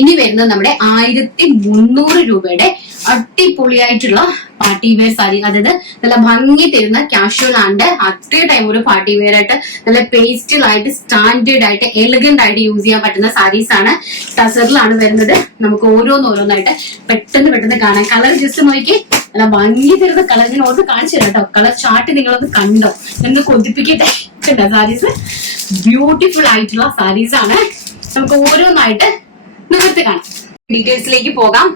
ഇനി വരുന്നത് നമ്മുടെ 1300 രൂപയുടെ അടിപൊളിയായിട്ടുള്ള പാർട്ടി വെയർ സാരി. അതായത് നല്ല ഭംഗി തരുന്ന കാഷ്വൽ ആൻഡ് അത്രേ ടൈം ഒരു പാർട്ടി വെയർ ആയിട്ട് നല്ല പേസ്റ്റലായിട്ട് സ്റ്റാൻഡേർഡ് ആയിട്ട് എലിഗന്റ് ആയിട്ട് യൂസ് ചെയ്യാൻ പറ്റുന്ന സാരീസ് ആണ്. ടസറിലാണ് വരുന്നത്. നമുക്ക് ഓരോന്നോരോന്നായിട്ട് പെട്ടെന്ന് കാണാം. കളർ ജസ്റ്റ് നോക്കി നല്ല ഭംഗി തരുന്ന കളർ ഞാൻ ഓർത്ത് കാണിച്ചു തരാം കേട്ടോ. കളർ ചാർട്ട് നിങ്ങളത് കണ്ടോ എന്ന് കൊതിപ്പിക്കട്ടെ. സാരീസ് ബ്യൂട്ടിഫുൾ ആയിട്ടുള്ള സാരീസ് ആണ്. നമുക്ക് ഓരോന്നായിട്ട് നിവർത്തി കാണാം. ഡീറ്റെയിൽസിലേക്ക് പോകാം.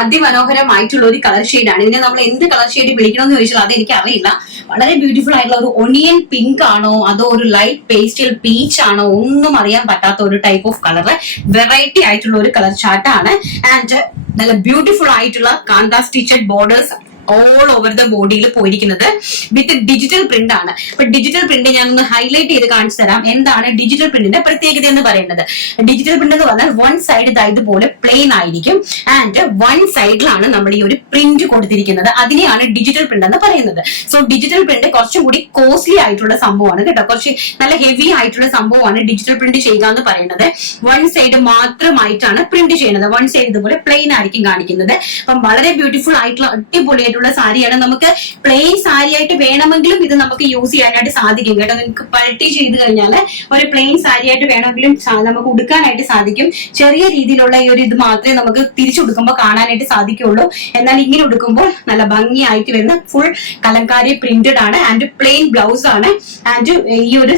അതിമനോഹരമായിട്ടുള്ള ഒരു കളർ ഷെയ്ഡാണ്. ഇതിനെ നമ്മൾ എന്ത് കളർ ഷെയ്ഡ് വിളിക്കണമെന്ന് ചോദിച്ചാൽ അത് എനിക്ക് അറിയില്ല. വളരെ ബ്യൂട്ടിഫുൾ ആയിട്ടുള്ള ഒരു ഒണിയൻ പിങ്ക് ആണോ അതോ ഒരു ലൈറ്റ് പേസ്റ്റൽ പീച്ച് ആണോ ഒന്നും അറിയാൻ പറ്റാത്ത ഒരു ടൈപ്പ് ഓഫ് കളർ. വെറൈറ്റി ആയിട്ടുള്ള ഒരു കളർ ചാർട്ടാണ്. ആൻഡ് നല്ല ബ്യൂട്ടിഫുൾ ആയിട്ടുള്ള കാന്ത stitched borders all over the ബോഡിയിൽ പോയിരിക്കുന്നത് വിത്ത് ഡിജിറ്റൽ പ്രിന്റ് ആണ്. അപ്പൊ ഡിജിറ്റൽ പ്രിന്റ് ഞാൻ ഒന്ന് ഹൈലൈറ്റ് ചെയ്ത് കാണിച്ചു തരാം. എന്താണ് ഡിജിറ്റൽ പ്രിന്റിന്റെ പ്രത്യേകത എന്ന് പറയുന്നത്? ഡിജിറ്റൽ പ്രിന്റ് എന്ന് പറഞ്ഞാൽ വൺ സൈഡ് ഇതുപോലെ പ്ലെയിൻ ആയിരിക്കും ആൻഡ് വൺ സൈഡിലാണ് നമ്മൾ ഈ ഒരു പ്രിന്റ് കൊടുത്തിരിക്കുന്നത്. അതിനെയാണ് ഡിജിറ്റൽ പ്രിന്റ് എന്ന് പറയുന്നത്. സോ ഡിജിറ്റൽ പ്രിന്റ് കുറച്ചും കൂടി കോസ്റ്റ്ലി ആയിട്ടുള്ള സംഭവമാണ് കേട്ടോ. കുറച്ച് നല്ല ഹെവി ആയിട്ടുള്ള സംഭവമാണ് ഡിജിറ്റൽ പ്രിന്റ് ചെയ്യുക എന്ന് പറയുന്നത്. വൺ സൈഡ് മാത്രമായിട്ടാണ് പ്രിന്റ് ചെയ്യുന്നത്. വൺ സൈഡ് ഇതുപോലെ പ്ലെയിൻ ആയിരിക്കും കാണിക്കുന്നത്. അപ്പം വളരെ ബ്യൂട്ടിഫുൾ ആയിട്ടുള്ള അടിപൊളിയായിട്ടുള്ള സാരിയാണ്. നമുക്ക് പ്ലെയിൻ സാരി ആയിട്ട് വേണമെങ്കിലും ഇത് നമുക്ക് യൂസ് ചെയ്യാനായിട്ട് സാധിക്കും കേട്ടോ. നിങ്ങൾക്ക് പൾട്ടി ചെയ്ത് കഴിഞ്ഞാൽ ഒരു പ്ലെയിൻ സാരി ആയിട്ട് വേണമെങ്കിലും നമുക്ക് ഉടുക്കാനായിട്ട് സാധിക്കും. ചെറിയ രീതിയിലുള്ള ഈ ഒരു ഇത് മാത്രമേ നമുക്ക് തിരിച്ചുടുക്കുമ്പോൾ കാണാനായിട്ട് സാധിക്കുള്ളൂ. എന്നാൽ ഇങ്ങനെ ഉടുക്കുമ്പോൾ നല്ല ഭംഗിയായിട്ട് വരുന്ന ഫുൾ കലങ്കാരി പ്രിന്റഡ് ആണ് ആൻഡ് പ്ലെയിൻ ബ്ലൗസ് ആണ്. ആൻഡ് ഈ ഒരു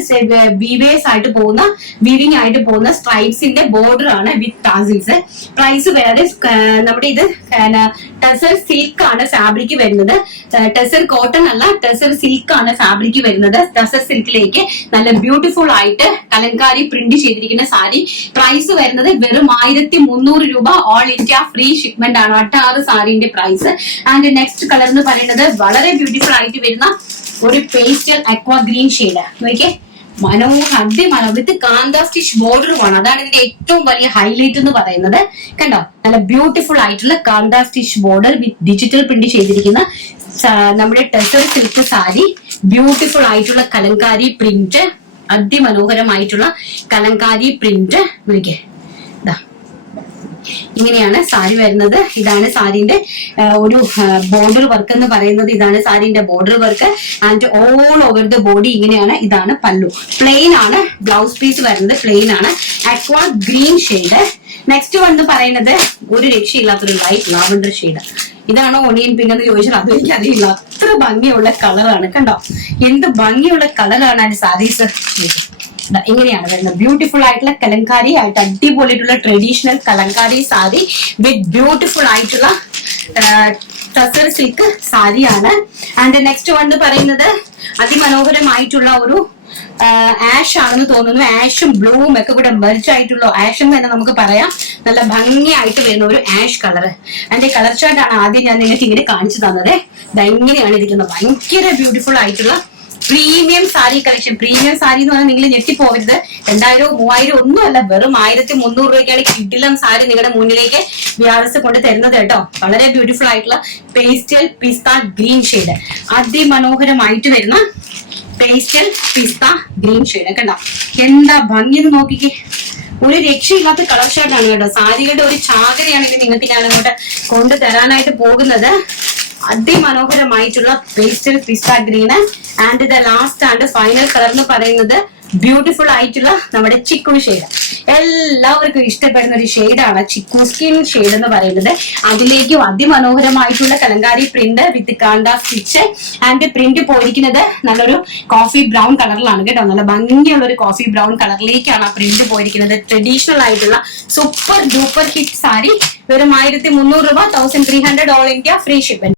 വീവേഴ്സ് ആയിട്ട് പോകുന്ന വീവിംഗ് ആയിട്ട് പോകുന്ന സ്ട്രൈപ്സിന്റെ ബോർഡർ ആണ് വിത്ത് ടാസിൽസ്. പ്രൈസ് വേറെ നമ്മുടെ ഇത് ടസർ സിൽക്ക് ആണ് ഫാബ്രിക് വരുന്നത്. ടസർ കോട്ടൺ അല്ല, ടസർ സിൽക്ക് ആണ് ഫാബ്രിക് വരുന്നത്. ടസർ സിൽക്കിലേക്ക് നല്ല ബ്യൂട്ടിഫുൾ ആയിട്ട് കലങ്കാരി പ്രിന്റ് ചെയ്തിരിക്കുന്ന സാരി. പ്രൈസ് വരുന്നത് വെറും 1300 രൂപ. ഓൾ ഇന്ത്യ ഫ്രീ ഷിപ്മെന്റ് ആണ് 6 സാരിന്റെ പ്രൈസ്. ആൻഡ് നെക്സ്റ്റ് കളർ എന്ന് പറയുന്നത് വളരെ ബ്യൂട്ടിഫുൾ ആയിട്ട് വരുന്ന ഒരു പേസ്റ്റൽ അക്വാ ഗ്രീൻ ഷെയ്ഡ്. നോക്കിയേ, അതിമനോഹരം വിത്ത് കാന്ത സ്റ്റിച്ച് ബോർഡറുമാണ്. അതാണ് ഇതിന്റെ ഏറ്റവും വലിയ ഹൈലൈറ്റ് എന്ന് പറയുന്നത്. കണ്ടോ, നല്ല ബ്യൂട്ടിഫുൾ ആയിട്ടുള്ള കാന്ത സ്റ്റിച്ച് ബോർഡർ വിത്ത് ഡിജിറ്റൽ പ്രിന്റ് ചെയ്തിരിക്കുന്ന നമ്മുടെ ടസർ സിൽക്ക് സാരി. ബ്യൂട്ടിഫുൾ ആയിട്ടുള്ള കലങ്കാരി പ്രിന്റ്, അതിമനോഹരമായിട്ടുള്ള കലങ്കാരി പ്രിന്റ്. നോക്കിയേ, ഇങ്ങനെയാണ് സാരി വരുന്നത്. ഇതാണ് സാരിന്റെ ഒരു ബോർഡർ വർക്ക് എന്ന് പറയുന്നത്. ഇതാണ് സാരിന്റെ border work and all over the body ഇങ്ങനെയാണ്. ഇതാണ് പല്ലു. പ്ലെയിൻ ആണ്. ബ്ലൗസ് പീസ് വരുന്നത് പ്ലെയിൻ ആണ്. അക്വാ ഗ്രീൻ ഷെയ്ഡ്. നെക്സ്റ്റ് വന്ന് പറയുന്നത് ഒരു രക്ഷയില്ലാത്തൊരു ലൈറ്റ് ലാവൻഡർ ഷെയ്ഡ്. ഇതാണോ ഒണിയൻ പിങ്ക് എന്ന് ചോദിച്ചാൽ അതും എനിക്ക് അറിയില്ല. അത്ര ഭംഗിയുള്ള കളറാണ്. കണ്ടോ, എന്ത് ഭംഗിയുള്ള കളറാണ് ആ സാരീസ്. ഇങ്ങനെയാണ് വരുന്നത്. ബ്യൂട്ടിഫുൾ ആയിട്ടുള്ള കലങ്കാരി ആയിട്ട് അടിപൊളിയായിട്ടുള്ള ട്രഡീഷണൽ കലങ്കാരി സാരി വിത്ത് ബ്യൂട്ടിഫുൾ ആയിട്ടുള്ള ടസർ സിൽക്ക് സാരിയാണ്. ആൻഡ് നെക്സ്റ്റ് വൺ പറയുന്നത് അതിമനോഹരമായിട്ടുള്ള ഒരു ആഷ് ആണെന്ന് തോന്നുന്നു. ആഷും ബ്ലൂവും ഒക്കെ കൂടെ മെർജ് ആയിട്ടുള്ള ആഷ് എന്ന് തന്നെ നമുക്ക് പറയാം. നല്ല ഭംഗിയായിട്ട് വരുന്ന ഒരു ആഷ് കളർ. അതിന്റെ കളർ ചാർട്ടാണ് ആദ്യം ഞാൻ നിങ്ങൾക്ക് ഇങ്ങനെ കാണിച്ചു തന്നത്. ഇതെങ്ങനെയാണ് ഇരിക്കുന്നത്. ഭയങ്കര ബ്യൂട്ടിഫുൾ ആയിട്ടുള്ള premium sari collection. Premium sari എന്ന് പറഞ്ഞാൽ നിങ്ങൾ ഞെട്ടിപ്പോകരുത്. 2000 3000 ഒന്നുമല്ല, വെറും 1300 രൂപയ്ക്കാണ് കിഡിലം സാരി നിങ്ങളുടെ മുന്നിലേക്ക് വ്യാഴസ് കൊണ്ട് തരുന്നത് കേട്ടോ. വളരെ ബ്യൂട്ടിഫുൾ ആയിട്ടുള്ള പേസ്റ്റൽ പിസ്ത ഗ്രീൻ ഷെയ്ഡ്. അതിമനോഹരമായിട്ട് വരുന്ന പേസ്റ്റൽ പിസ്ത ഗ്രീൻ ഷെയ്ഡ്. കണ്ടോ, എന്താ ഭംഗി എന്ന് നോക്കിക്കേ. ഒരു രക്ഷയില്ലാത്ത കളർ ഷർട്ടാണ് കേട്ടോ. സാരികളുടെ ഒരു ചാകരയാണ് ഇത് നിങ്ങൾക്ക് ഞാൻ അങ്ങോട്ട് കൊണ്ടുതരാനായിട്ട് പോകുന്നത്. അതിമനോഹരമായിട്ടുള്ള pastel pista green. And the last and final colour എന്ന് പറയുന്നത് ബ്യൂട്ടിഫുൾ ആയിട്ടുള്ള നമ്മുടെ ചിക്കു ഷെയ്ഡ്. എല്ലാവർക്കും ഇഷ്ടപ്പെടുന്ന ഒരു ഷെയ്ഡാണ് ചിക്കു സ്കിൻ ഷെയ്ഡ് എന്ന് പറയുന്നത്. അതിലേക്കും അതിമനോഹരമായിട്ടുള്ള Kalamkari print with kantha stitch. And print പോയിരിക്കുന്നത് നല്ലൊരു കോഫി ബ്രൗൺ കളറിലാണ് കേട്ടോ. നല്ല ഭംഗിയുള്ള ഒരു കോഫി ബ്രൗൺ കളറിലേക്കാണ് ആ പ്രിന്റ് പോയിരിക്കുന്നത്. ട്രഡീഷണൽ ആയിട്ടുള്ള സൂപ്പർ ഡൂപ്പർ ഹിറ്റ് സാരി. വെറും 1300 രൂപ. 1300 ഓൾ ഇന്ത്യ ഫ്രീ ഷിപ്മെന്റ്.